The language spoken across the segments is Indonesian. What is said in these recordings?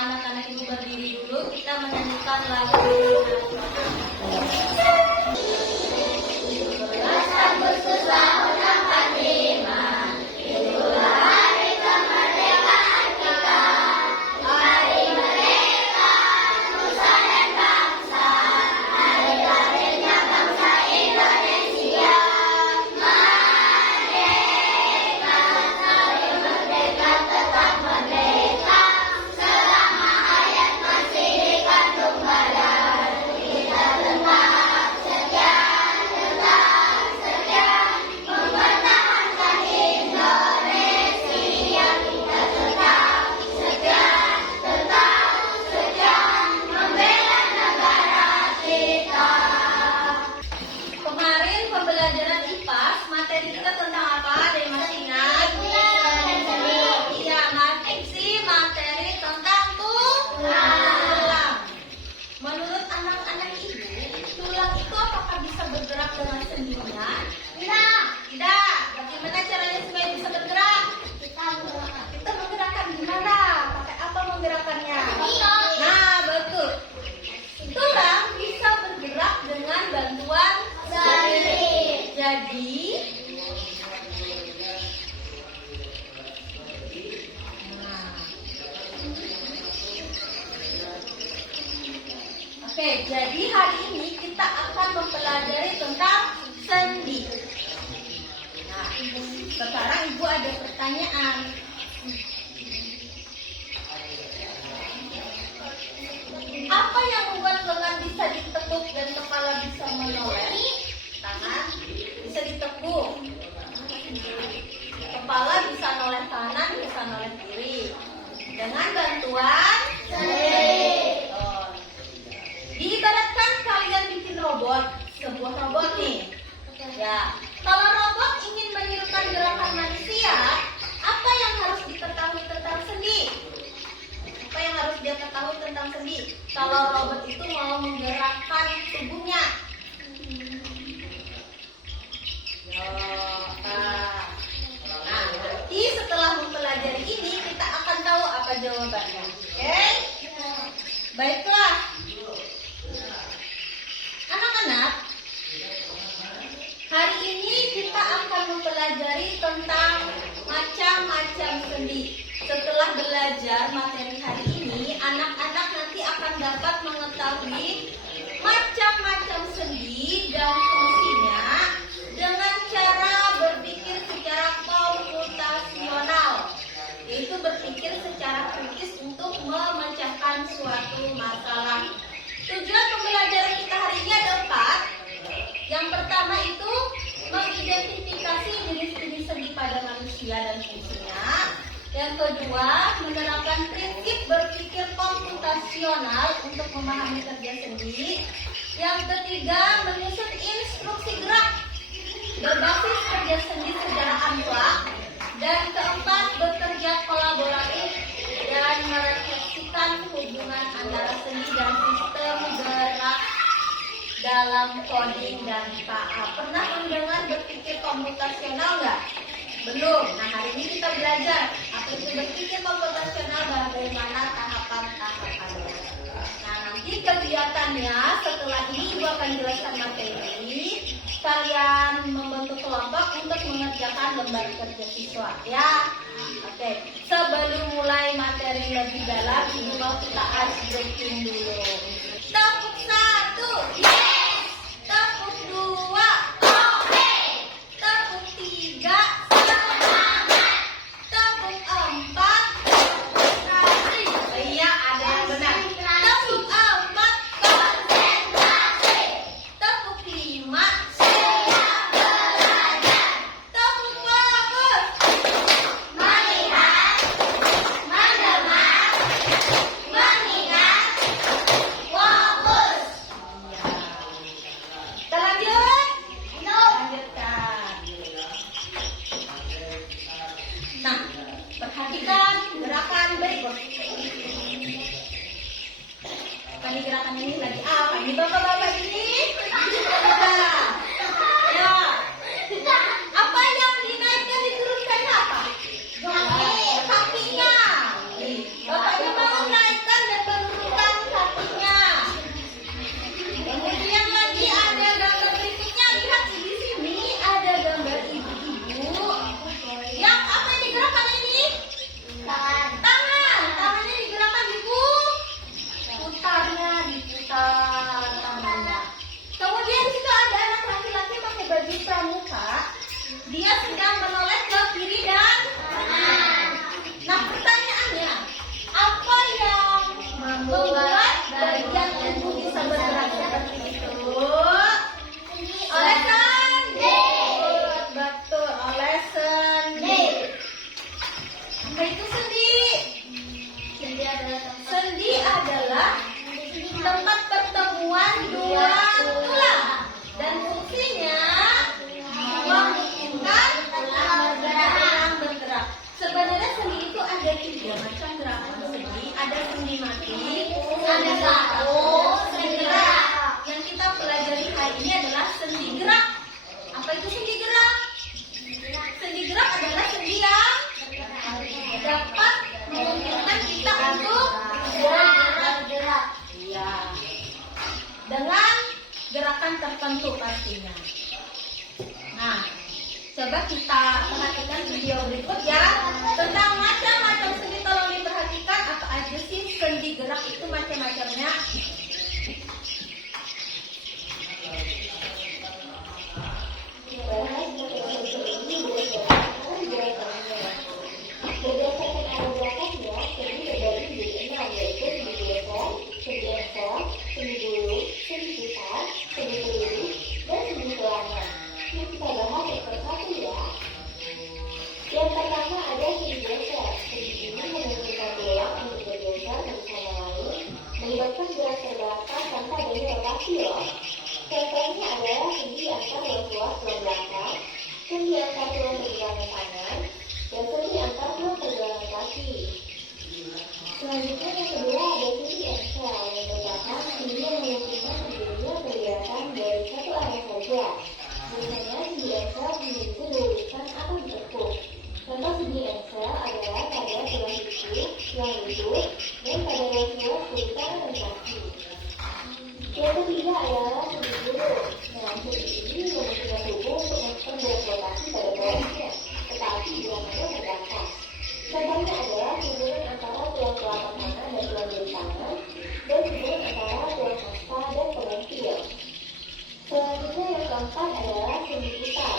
anak-anak ibu berdiri dulu, kita menyanyikan lagu Belasan Agustus tahun 45, itulah hari kemerdekaan kita. Hari merdeka, nusa dan bangsa, hari lahirnya bangsa Indonesia. Merdeka, selalu merdeka, tetap merdeka. Selama hayat masih dikandung badan, kita tetap setia, mempertahankan Indonesia. Kita tetap setia, membela negara kita. Kemarin pembelajaran IPAS, materi kita tentang apa? Ada yang masih ingat? Iya, materi tentang tulang. Menurut anak-anak ibu, tulang itu apakah bisa bergerak dengan sendirinya? Tidak. Bagaimana caranya supaya bisa bergerak? Kita menggerakkan gimana? Pakai apa menggerakkannya? Nah, betul. Tulang bisa bergerak dengan bantuan sendi. Jadi, jadi hari ini kita akan mempelajari tentang sendi. Nah, sekarang ibu ada pertanyaan. Apa yang membuat lengan bisa ditekuk dan kepala bisa menoleh? Tangan bisa ditekuk, kepala bisa noleh kanan, bisa noleh kiri dengan bantuan sendi. Diibaratkan kalian bikin robot, sebuah robot nih. Ya, kalau robot ingin menirukan gerakan manusia, apa yang harus diketahui tentang sendi? Apa yang harus dia ketahui tentang sendi? Kalau robot itu mau menggerakkan tubuhnya. Nah, nanti setelah mempelajari ini kita akan tahu apa jawabannya. Oke? Baiklah. Anak-anak, hari ini kita akan mempelajari tentang macam-macam sendi. Setelah belajar materi hari ini, anak-anak nanti akan dapat mengetahui macam-macam sendi dan fungsinya dengan cara berpikir secara komputasional, yaitu berpikir secara kritis untuk memecahkan suatu masalah. Tujuan pembelajaran kita hari ini ada 4. Yang pertama itu mengidentifikasi jenis-jenis sendi pada manusia dan fungsinya. Yang kedua, menerapkan prinsip berpikir komputasional untuk memahami kerja sendi. Yang ketiga, menyusun instruksi gerak berbasis kerja sendi secara amplak. Dan keempat, bekerja kolaboratif dan merefleksikan hubungan antara sendi dan sistem gerak dalam coding dan tahap. Pernah mendengar berpikir komputasional nggak? Belum. Nah, hari ini kita belajar apa itu berpikir komputasional, bagaimana tahapan-tahapannya. Nah, nanti kegiatannya setelah ini ibu akan jelaskan materi. Kalian membentuk kelompok untuk mengerjakan lembar kerja siswa, ya. Oke. Sebelum mulai materi lebih dalam, ibu mau kita ice breaking dulu. Tepuk 1, yes. Tepuk 2, oke. Tepuk 3, semangat. Tepuk 4, konsentrasi. Iya, ada yang benar. Tepuk 4, konsentrasi. Tepuk 5, siap belajar. Tepuk fokus, melihat, mendengar, mengingat, fokus. Kita lanjut? Lanjutkan. Nah, perhatikan gerakan berikut. Kali gerakan ini lagi apa? Ini bapak-bapak ini? Ya. Apa yang dinaikkan diturunkan apa? Kakinya. Bapaknya mau naikkan membuat bagian tubuh bisa bergerak seperti itu. Olesan D. Betul, olesan D. Apa itu sendi? Sendi adalah tempat pertemuan dua tulang dan fungsinya memungkinkan tulang bergerak. Sebenarnya sendi itu ada 3 macam gerakan sendi. Ada sendi mati, ada satu sendi gerak. Yang kita pelajari hari ini adalah sendi gerak. Apa itu sendi gerak? Sendi gerak adalah sendi yang dapat memungkinkan kita untuk bergerak. Iya. Dengan gerakan tertentu pastinya. Nah, coba kita perhatikan video berikut ya tentang macam-macam sendi. Tolong diperhatikan apa aja sih sendi gerak itu macam-macamnya. Berdasarkan anagrafinya, sendi terbagi menjadi 6, yaitu sendi geser, sendi engkol, sendi bulu, sendi putar, sendi keluru, dan sendi pelana. Yuk kita bahas yang persatu ya. Yang pertama ada sendi geser. Sendi ini memungkinkan tulang untuk bergeser satu sama lain, menyebabkan gerak terbelakang tanpa adanya rotasi loh. Contohnya adalah sendi antar ruas tulang belakang, sendi antar tulang pergelangan tangan, dan sendi antar tulang pergelangan kaki. Selanjutnya yang kedua ada sendi engkel yang merupakan sendi yang memungkinkan terjadinya pergerakan dari satu arah saja. Biasanya sendi engkel memiliki luruskan atau ditekuk. Contoh sendi engkel adalah pada tulang siku, tulang lutut, dan pada ruas-ruas kulit tangan dan kaki. Yang ketiga adalah sendi bulu. Nah, sendi ini memungkinkan tubuh untuk berrotasi pada bawahnya, tetapi belakangnya terbatas. Contohnya adalah hubungan antara tulang telapak tangan dan tulang jari tangan, dan hubungan antara tulang kasta dan pengentil. Selanjutnya yang keempat adalah sendi putar.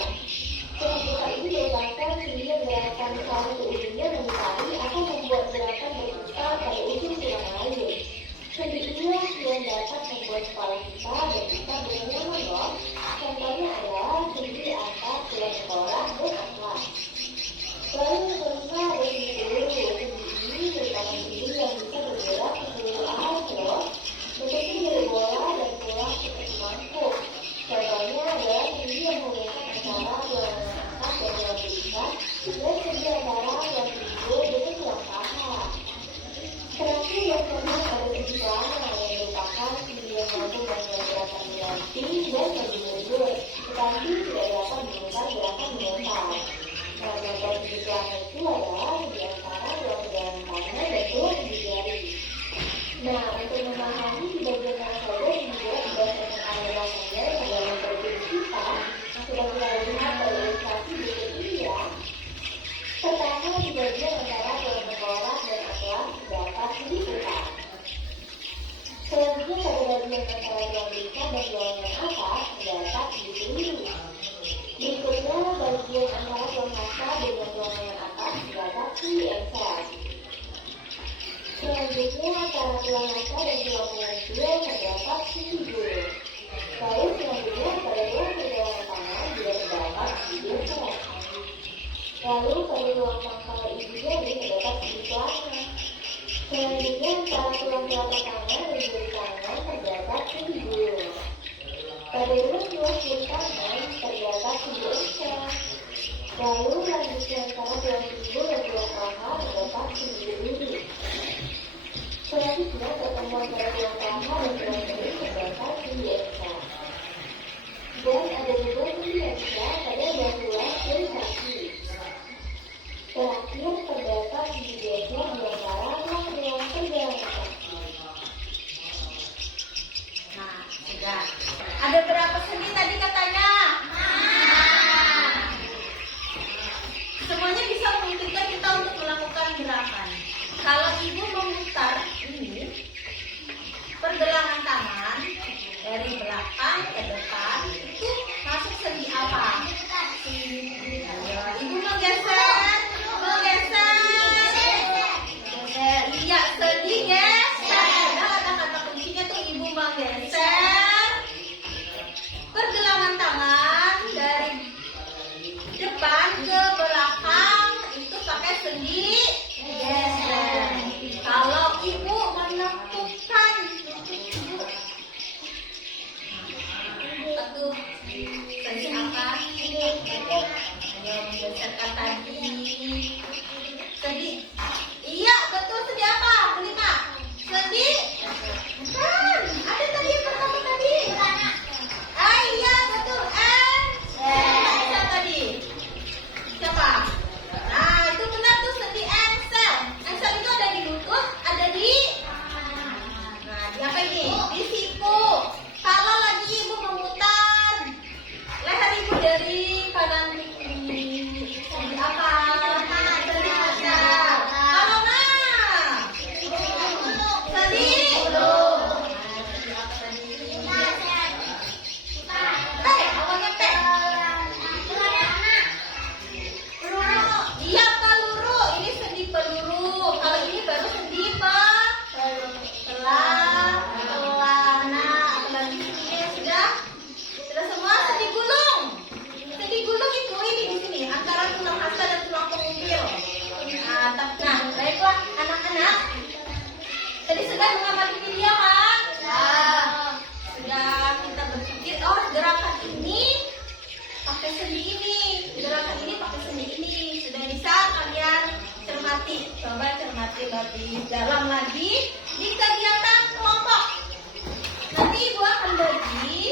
Sendi putar ini merupakan sendi yang gerakan salah satu ujungnya memutari atau membuat gerakan berputar pada ujung tulang lain. Sendi inilah yang dapat membuat kepala kita dan kita bernyaman loh. Contohnya adalah sendi antar tulang tengkorak dan atlas. Lalu yang kelima ada sendi keluru. Sendi ini merupakan sendi yang bisa bergerak ke seluruh arah loh. Bentuknya dari bola dan tulang seperti mangkuk. Contohnya adalah sendi yang menghubungkan antara tulang atas dan tulang belakang, dan sendi antara tulang pinggul dengan tulang paha. Terakhir yang keempat ada sendi pelana yang merupakan sendi yang mampu melakukan gerakan melanting dan maju mundur, tetapi tidak dapat melakukan gerakan mengental. Nah, contoh sendi pelana itu adalah di antara tulang pergelangan tangan dan tulang sendi jari. Nah, untuk memahami di bagian mana saja sendi gerak berdasarkan anagrafinya yang dalam program kita, yang sudah kita lihat pada ilustrasi berikut ini ya. Pertama, di bagian antara tulang tengkorak dan atlas terdapat sendi putar. Selanjutnya pada bagian antara tulang belakang dan tulang yang atas terdapat sendi keluru. Berikutnya bagian antara tulang kasta dengan tulang yang atas terdapat sendi engkel. Selanjutnya antara tulang kasta dan tulang pengentil terdapat sendi bulu. Lalu selanjutnya pada tulang pergelangan tangan juga terdapat sendi geser. Lalu pada tulang pangkal ibu jari terdapat sendi pelana. Selanjutnya antara tulang telapak tangan dan jari tangan terdapat sendi bulu. Pada ruas-ruas kulit tangan terdapat sendi engkel. Lalu lanjutnya antara tulang pinggul dan tulang paha terdapat sendi keluru. Selanjutnya pertemuan pada tulang paha dan tulang kering terdapat sendi engkel. Dan ada juga sendi engkel pada bahuan dan kaki. Terakhir terdapat sendi geser di antara tulang pergelangan kaki. Nah, sudah. Ada berapa sendi tadi katanya? Semuanya bisa memungkinkan kita untuk melakukan gerakan. Kalau ibu memutar ini, pergelangan tangan dari belakang ke depan, itu masuk sendi apa? Sendi jari kanan kiri. Sendi apa? Sendi mata. Kalau sendi awalnya teh. Iya peluru. Ini sendi peluru. Kalau ini baru sendi pelana. Apalagi ini sudah semua. Sendi gulung. Sendi gulung itu ini di sini antara tulang hasta dan tulang pengumpil. Nah, baiklah anak-anak. Tadi sudah mengamati video kan? Sudah kita berpikir, oh gerakan ini pakai sendi ini, gerakan ini pakai sendi ini. Sudah bisa kalian cermati. Coba cermati lebih dalam lagi di kegiatan kelompok. Nanti Ibu akan bagi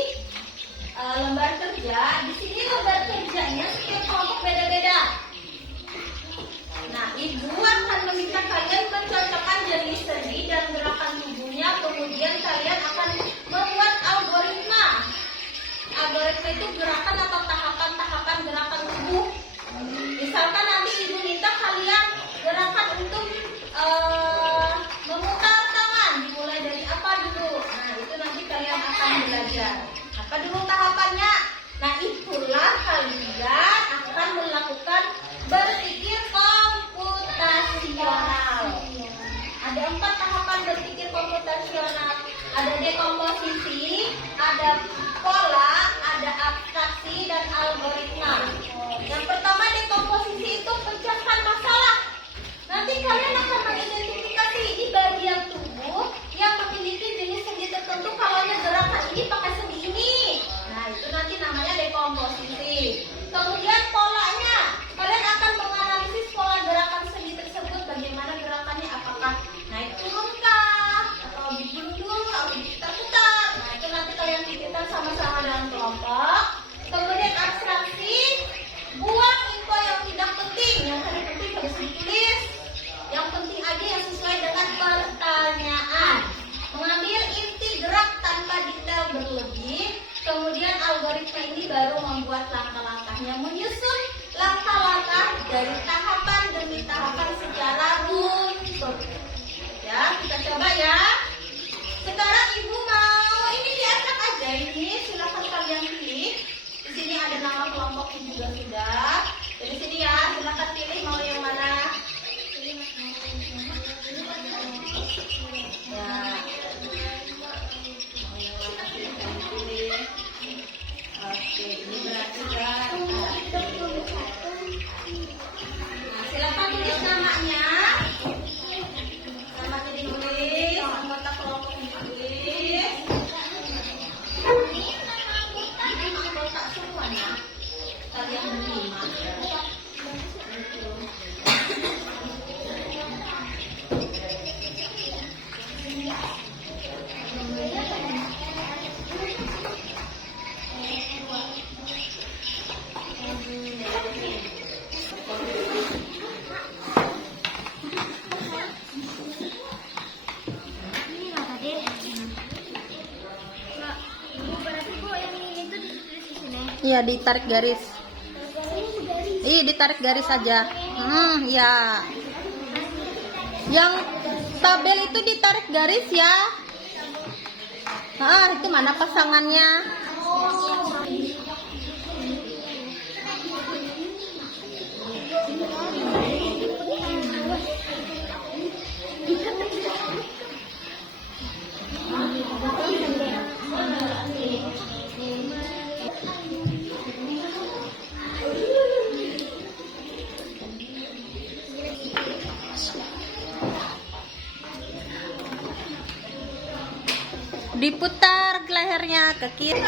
lembar kerja. Di sini lembar kerjanya setiap kelompok beda-beda. Nah, Ibu akan meminta kalian mencocokkan jenis sendi dan gerakan tubuhnya. Kemudian kalian akan membuat algoritma. Algoritma itu gerakan atau tahapan-tahapan gerakan tubuh. Misalkan nanti Ibu minta kalian gerakan untuk memutar tangan. Dimulai dari apa dulu? Nah, itu nanti kalian akan belajar. Apa dulu tahapannya? Nah, itulah kalian akan melakukan berpikir komputasional. Ada 4 tahapan berpikir komputasional. Ada dekomposisi, ada pola, ada abstraksi, dan algoritma. Yang pertama dekomposisi itu pecahkan masalah. Nanti kalian akan mengidentifikasi di bagian tubuh yang memiliki jenis sendi tertentu. Kalau gerakan ini pakai sendi ini. Nah, itu nanti namanya dekomposisi. Kemudian polanya, kalian akan menganalisis pola gerakan sendi tersebut. Bagaimana gerakannya, apakah naik turun kah, atau digundul, atau diputar-putar. Nah, itu nanti kalian pikirkan sama-sama dalam kelompok. Kemudian abstraksi, buang info yang tidak penting. Yang tidak penting harus ditulis. Yang penting aja yang sesuai dengan pertanyaan. Mengambil inti gerak tanpa detail berlebih. Kemudian algoritma ini baru membuat langkah-langkahnya, menyusun langkah-langkah dari tahapan demi tahapan secara runtut. Ya, kita coba ya. Sekarang Ibu mau ini diacak aja ini, silakan kalian pilih. Di sini ada nama kelompoknya juga sudah. Jadi sini ya, silakan pilih mau yang mana. Ya. Oke, ini berarti nah, silakan tulis namanya. Namanya ditulis, anggota kelompok ditulis. Ini anggota semuanya. Kalian berlima. Iya, ditarik garis. Ditarik garis saja. Ya. Yang tabel itu ditarik garis ya. Itu mana pasangannya? Diputar lehernya ke kiri.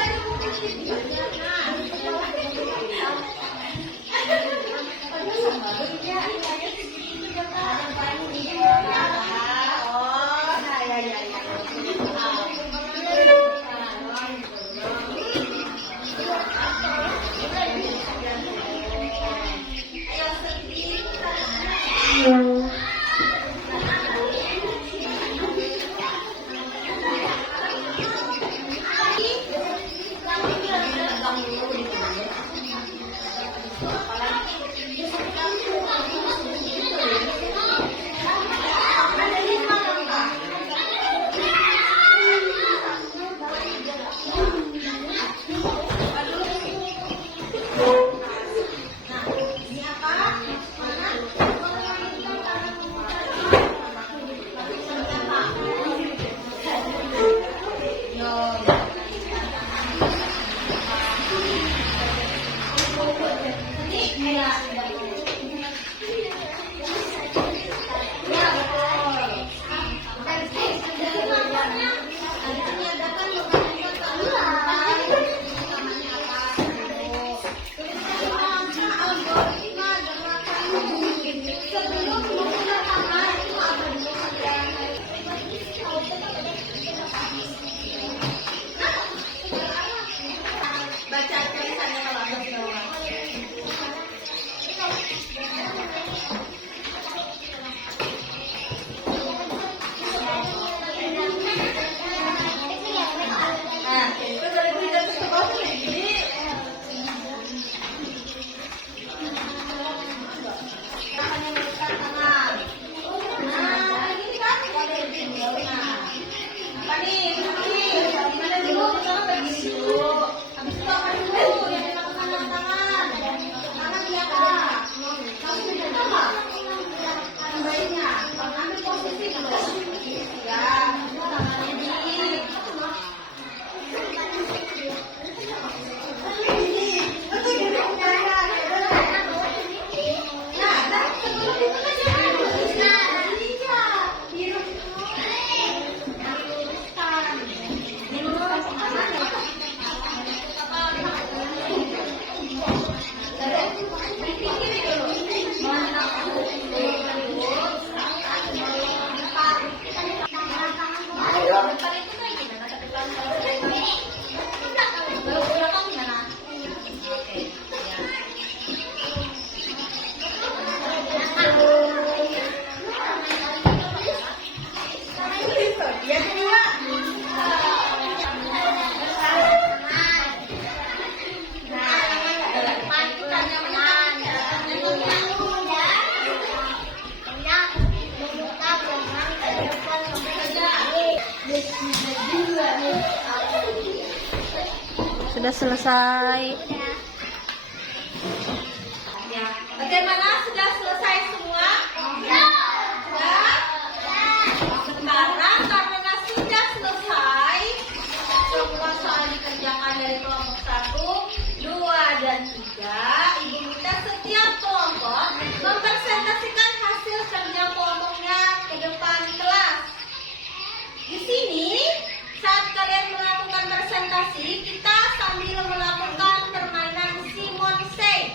Yang kedua. Sudah selesai. Ya. Bagaimana, sudah selesai semua? Sudah? Sekarang karena sudah selesai semua soal dikerjakan dari kelompok 1, 2, dan 3, Ibu minta setiap kelompok mempresentasikan hasil kerja kelompoknya ke depan kelas. Di sini, saat kalian melakukan presentasi, kita sambil melakukan permainan Simon Say.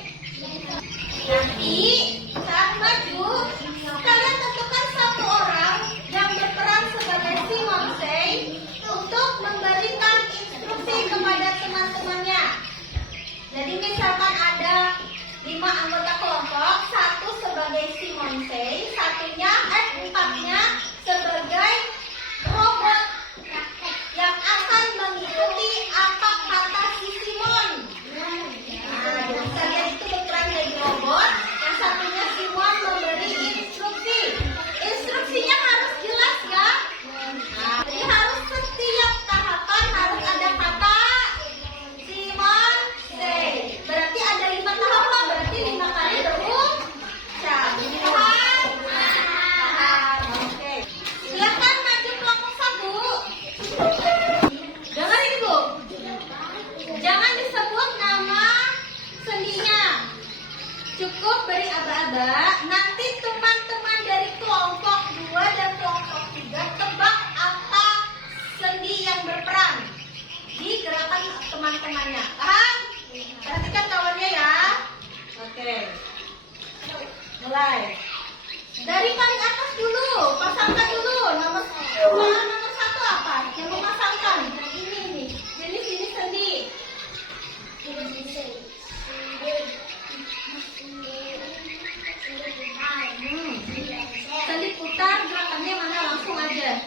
Nanti, saat maju, kalian tentukan satu orang yang berperan sebagai Simon Say untuk memberikan instruksi kepada teman-temannya. Jadi misalkan ada 5 anggota kelompok, satu sebagai Simon Say, empatnya sebagai robot yang akan mengikuti apa kata si Simon. Nah, jadi kalian itu berperan jadi robot, yang satunya Simon memberi instruksi. Instruksinya harus jelas ya. Nah, jadi harus setiap tahapan harus ada kata Simon say. Berarti ada 5 tahapan, berarti 5 kali berucap. Ini paham? Paham. Oke. Silakan maju kelompok 1. Dengar ini Bu. Jangan disebut nama sendinya. Cukup beri aba-aba. Nanti teman-teman dari kelompok 2 dan kelompok 3 tebak apa sendi yang berperan di gerakan teman-temannya. Paham? Perhatikan kawannya ya. Oke. Mulai. Dari paling atas dulu, pasangkan dulu nomor 1 apa? Yang memasangkan. Ini. Ini sendi. Sendi putar, gerakannya mana langsung aja.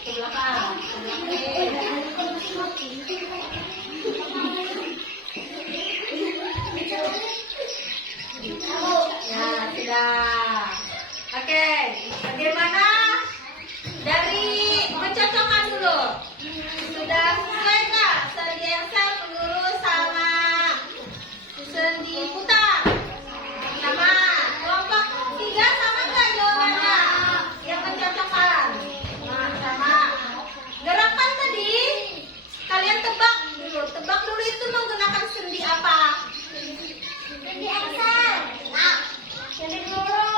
Ke belakang. Ya, sudah. Oke, bagaimana? Dari mencocokkan dulu. Sudah selesai nggak? Sendi engsel, peluru sama sendi putar. Sama. Kelompok 3 sama nggak jawabannya? Yang mencocokkan. Nah, sama. Gerakan tadi kalian tebak dulu. Tebak dulu itu menggunakan sendi apa? Sendi engsel. Nah, sendi peluru.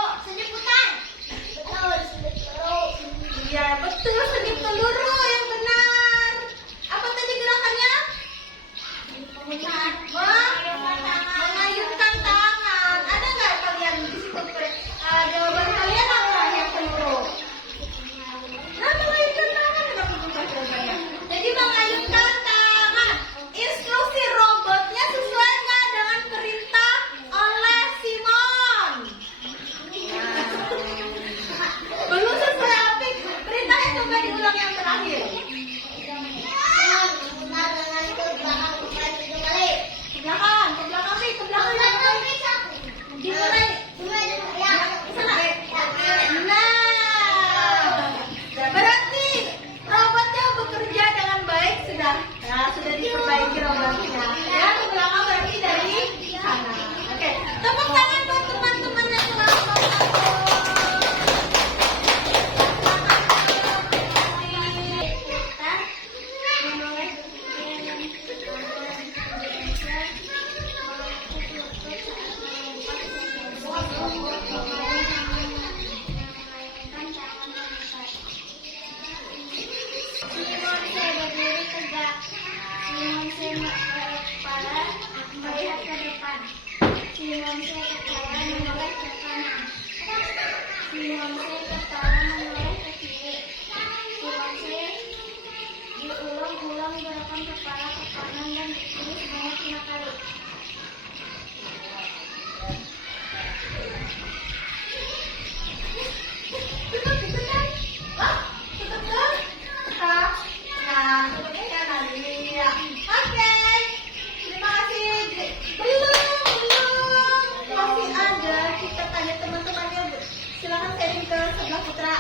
gerakannya teman-temannya. Silakan sharing ke sebelah Putra.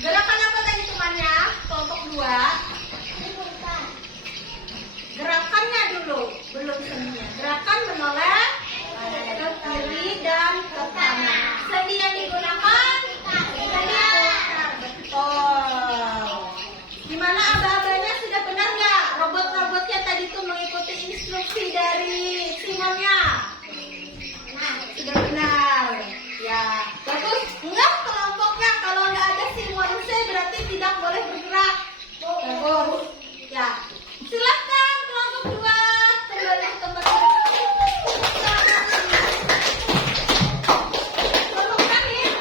Gerakan apa tadi temannya? Kelompok 2. Gerakannya dulu, belum seninya. Gerakan menoleh ke kiri dan ke kanan. Sendi yang digunakan betul. Gimana aba-abanya, sudah benar nggak? Robot-robotnya tadi tuh mengikuti instruksi dari Simonnya. Sudah benar. Ya, bagus. Enggak kelompoknya, kalau nggak ada Simon C berarti tidak boleh bergerak. Bagus. Ya, silakan kelompok 2 kembali ke tempat. Kelompok terakhir.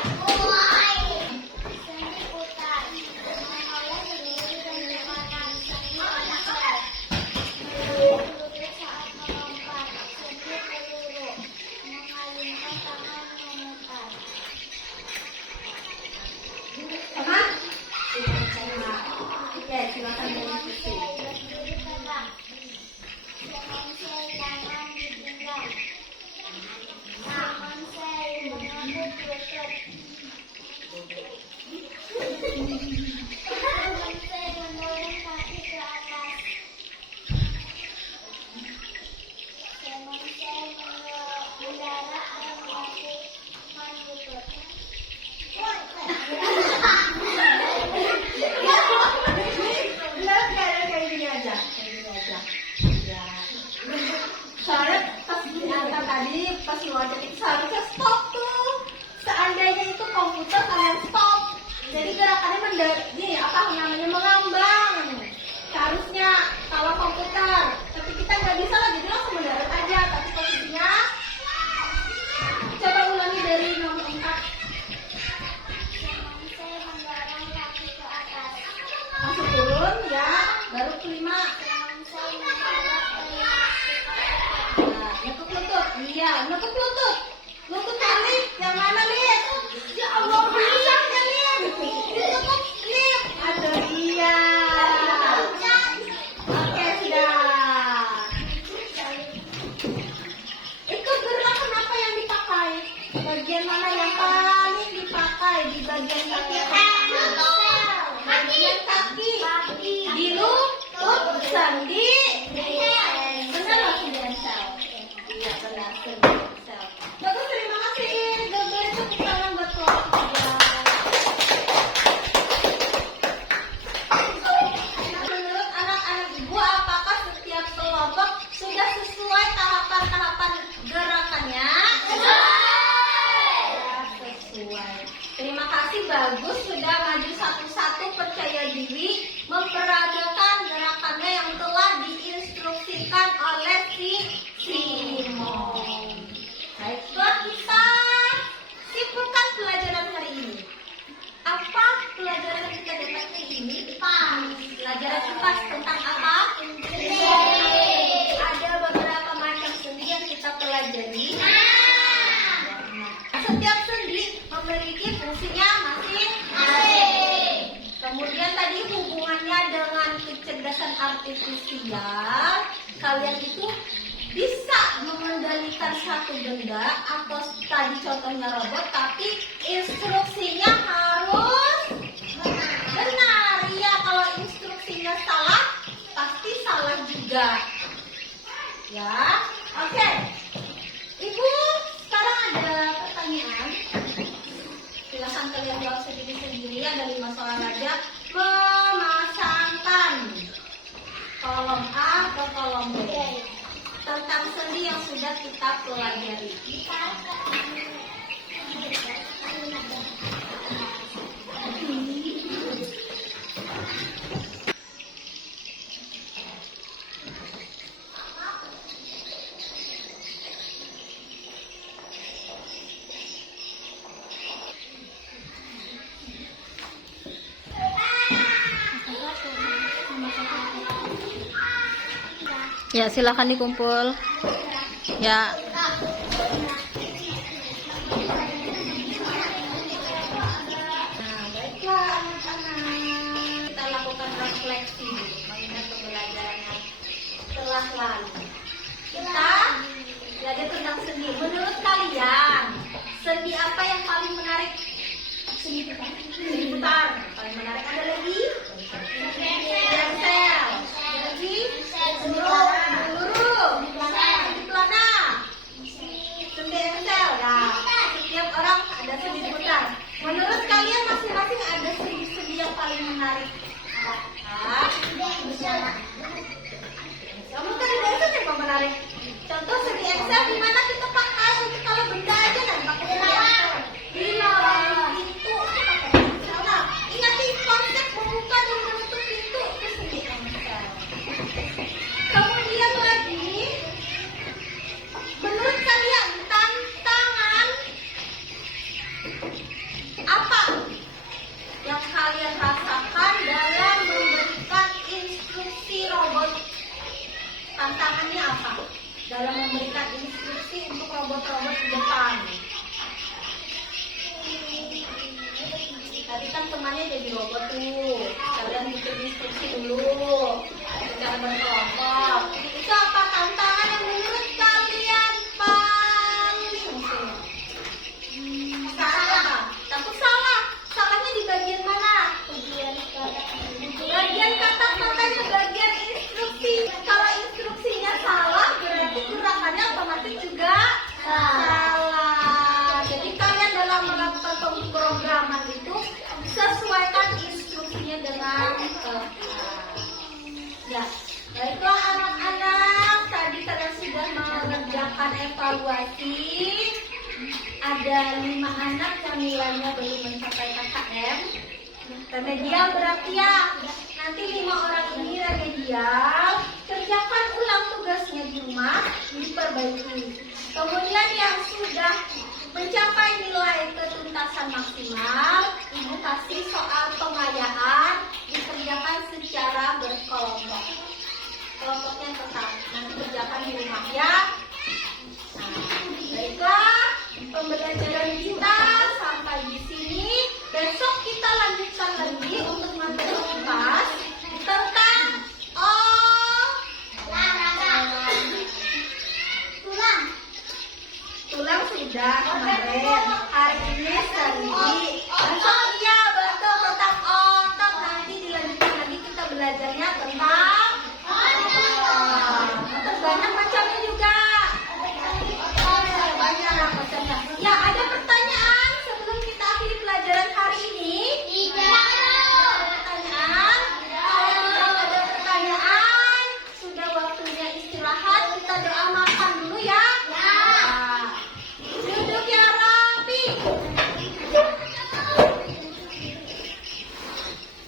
Sama? Oke, silakan berdiskusi. Kayak gini aja. Ya. Soalnya pas diangkat tadi, pas ngajak itu seharusnya stop tuh. Seandainya itu komputer kalian stop. Jadi gerakannya mengambang. Seharusnya kalau komputer, tapi kita nggak bisa lah, jadi langsung mendarat aja. Tapi posisinya, coba ulangi dari nomor 4. Langsung turun ya, baru ke 5. Nekuk lutut, iya, nekuk lutut. Lutut balik, yang mana lihat? Ya Allah, bilangnya lihat. Ditekuk, lihat. Aduh, iya. Oke, sudah. Itu gerakan apa yang dipakai? Bagian mana yang paling dipakai? Di bagian kaki. Bagian kaki. Di lutut, sendi. Benar langsung di ensel. Iya, benar. Bagus, terima kasih. Beri tepuk tangan buat kelompok 3. Menurut anak-anak ibu, apakah setiap kelompok sudah sesuai tahapan-tahapan gerakannya? Sesuai. Terima kasih, bagus. Sudah maju satu-satu, percaya diri, memperagakan gerakannya yang telah diinstruksikan oleh si Simon. Baiklah, kita simpulkan pelajaran hari ini. Apa pelajaran yang kita dapat hari ini? Pelajaran IPAS tentang apa? Sendi. Ada beberapa macam sendi yang kita pelajari. Setiap sendi memiliki fungsinya masing-masing. Kemudian tadi hubungannya dengan kecerdasan artifisial, kalian itu bisa mengendalikan satu benda atau tadi contohnya robot, tapi instruksinya harus benar. Ya, kalau instruksinya salah, pasti salah juga. Ya, oke. Ibu, sekarang ada pertanyaan. Silakan kalian jawab sendiri-sendiri. Ada 5 soal aja. Memasangkan kolom A ke kolom B tentang sendi yang sudah kita pelajari. Ya, silakan dikumpul. Ya. Nah, baiklah anak-anak. Kita lakukan refleksi mengingat pembelajaran yang telah lalu. Kita belajar tentang sendi. Menurut kalian, Seni putar. Paling menarik ada lagi. Cancel. Lagi. Peluru. Pelana. Sendi cancel. Nah, setiap orang ada seni putar. Menurut kalian masing-masing ada seni yang paling menarik. Nah, kamu kan ada yang menarik. Contoh segi Excel di mana kita pakai untuk kalau benda aja dan pakai Excel. Dilarang pintu pakai Excel. Nah, ingatin konsep membuka dan menutup pintu itu segi Excel. Kemudian lagi, menurut kalian tantangan apa yang kalian rasakan dalam memberikan instruksi robot? Tantangannya apa? Dalam memberikan instruksi untuk robot-robot di depan. Tadi kan temannya jadi robot tuh. Kalian bikin instruksi dulu. Cara berkelompok. Itu apa tantangan yang menurut kalian paling sulit? Salah. Takut salah. Salahnya di bagian mana? Bagian kata-katanya, bagian instruksi. Kalau instruksinya salah, berarti gerakannya otomatis juga salah. Jadi kalian dalam melakukan pemrograman itu sesuaikan instruksinya dengan ya. Baiklah anak-anak, tadi kalian sudah mengerjakan evaluasi. Ada 5 anak yang nilainya belum mencapai KKM. Remedial berarti ya. Nanti 5 orang ini remedial. Kerjakan ulang tugasnya di rumah, diperbaiki. Kemudian yang sudah mencapai nilai ketuntasan maksimal, ibu kasih soal pengayaan, dikerjakan secara berkelompok. Kelompoknya tetap nanti kerjakan di rumah ya. Nah, baiklah, pembelajaran kita sampai di sini. Besok kita lanjutkan lagi untuk materi kelas tentang tulang sudah kemarin. Hari ini sendi. Besok iya betul tentang otot. Nanti dilanjutkan lagi kita belajarnya tentang otot. Banyak macamnya juga. Banyak macamnya. Ya, ada pertanyaan sebelum kita akhiri pelajaran hari ini? Tidak. Pertanyaan? Kalau ada pertanyaan, sudah waktunya istirahat. Kita doa makan dulu ya. Duduk yang rapi.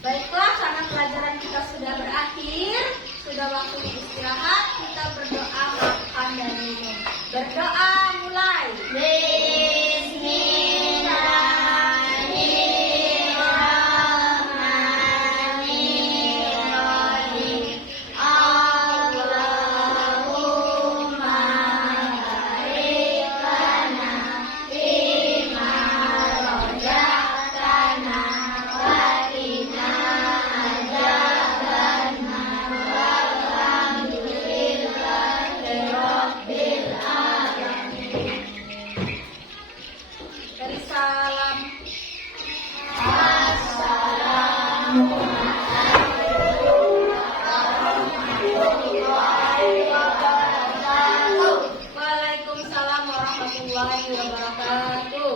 Baiklah, karena pelajaran kita sudah berakhir, sudah waktunya istirahat, kita berdoa makan dan minum. Berdoa mulai. Bismillahirrahmanirrahim. Allahumma barik lana fima razaqtana wa qina adzabannar. Walhamdulillahi rabbil alamin. Dari salam. Waalaikumsalam warahmatullahi wabarakatuh.